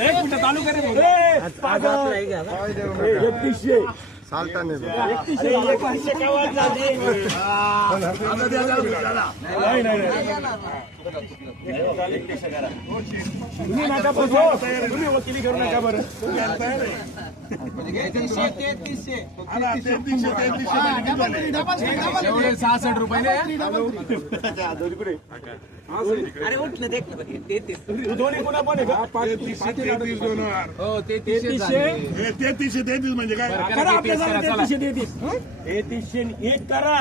एक मिनिट चालू करे 3100 चालता नाही 3100 केव्हा झाली? नाही नाही तुम्ही नका बसू, तुम्ही वकिली करू नका बरं. 66 रुपये अरे उठलं देख ना बघ, ते दोन्ही पुन्हा पण आहे का? 33 म्हणजे काय? करा आपल्याला 33 एक करा.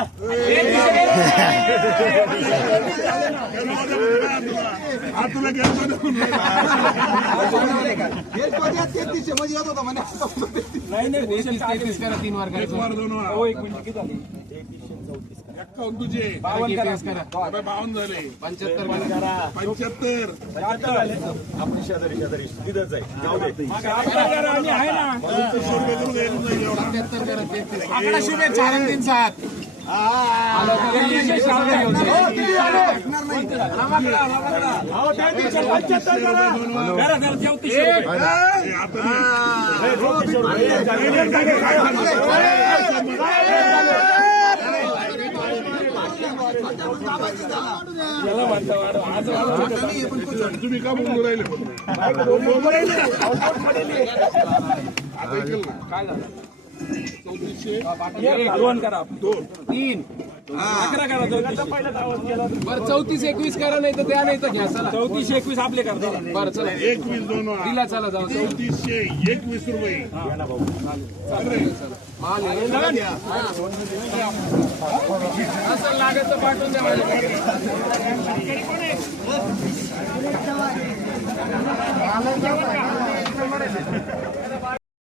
तुला घ्यायचं नाही नाही 33 करा 3 वार करायचं. 1 मिनिट किती झाली? 31 तुझे 52 करा. 52 झाले. 75 करा. 75 आपली शेजारी तिथंच आहे. जाऊ दे. आणि आहे ना 77 करा 33. आकडा शुभेच्छा आनंदीन साथ. तुम्ही का बोलू राहिले? काय झालं? 34 करा 3 अकरा करा. बरं 34 21 करा, नाही तर द्या, नाही तर घ्या. चला 34 21 आपले करतो. बरं चला 21 दोन दिला. चला जाऊ 3421 रुपये. माल आहे. असं लागत तर पाठवून द्या माझ्याकडे.